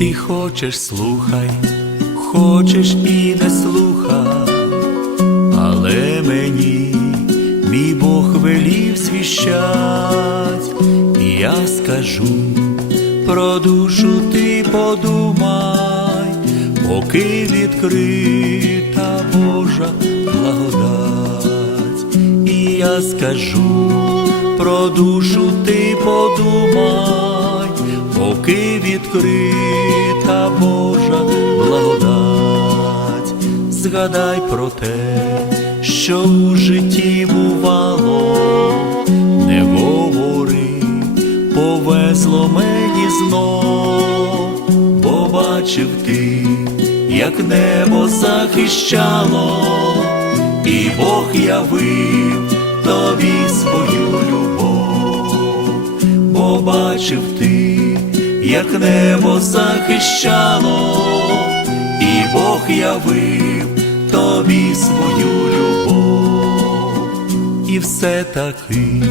Ти хочеш слухай, хочеш і не слухай, Бог велів свіщать, я скажу про душу ти подумай, поки відкрита Божа благодать, і я скажу про душу ти подумай, поки відкрита Божа благодать, згадай про те, що у житті бувало, не говори, повезло мені знов, бо бачив ти, як небо захищало, і Бог явив тобі свою любов, бо бачив ти, як небо захищало, і Бог явив тобі свою любов, все таки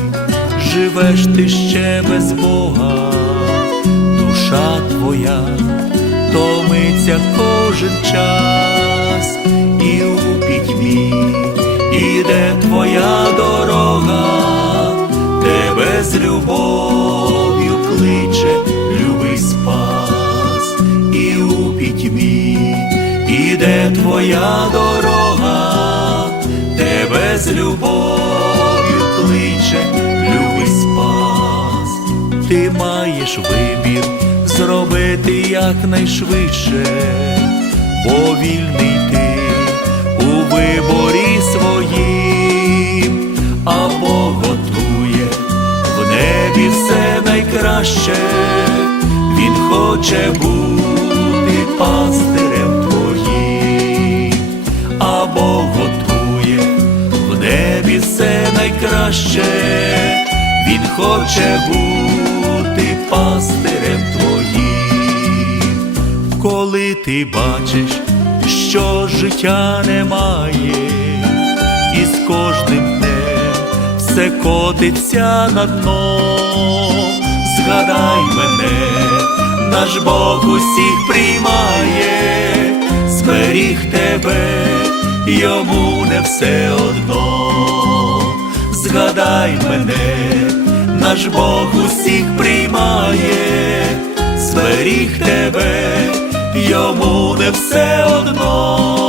живеш ти ще без Бога, душа твоя томиться кожен час, і у пітьмі іде твоя дорога, тебе з любов'ю кличе, любий спас, і у пітьмі іде твоя дорога, з любов'ю кличе, любий спас, ти маєш вибір зробити якнайшвидше, бо вільний ти у виборі своїм, або готує в небі все найкраще, він хоче бути пастирем все найкраще, він хоче бути пастирем твоїм, коли ти бачиш, що життя немає, і з кожним днем все котиться на дно, згадай мене, наш Бог усіх приймає, зберіг тебе, йому не все одно, згадай мене, наш Бог усіх приймає, зберіг тебе, йому не все одно.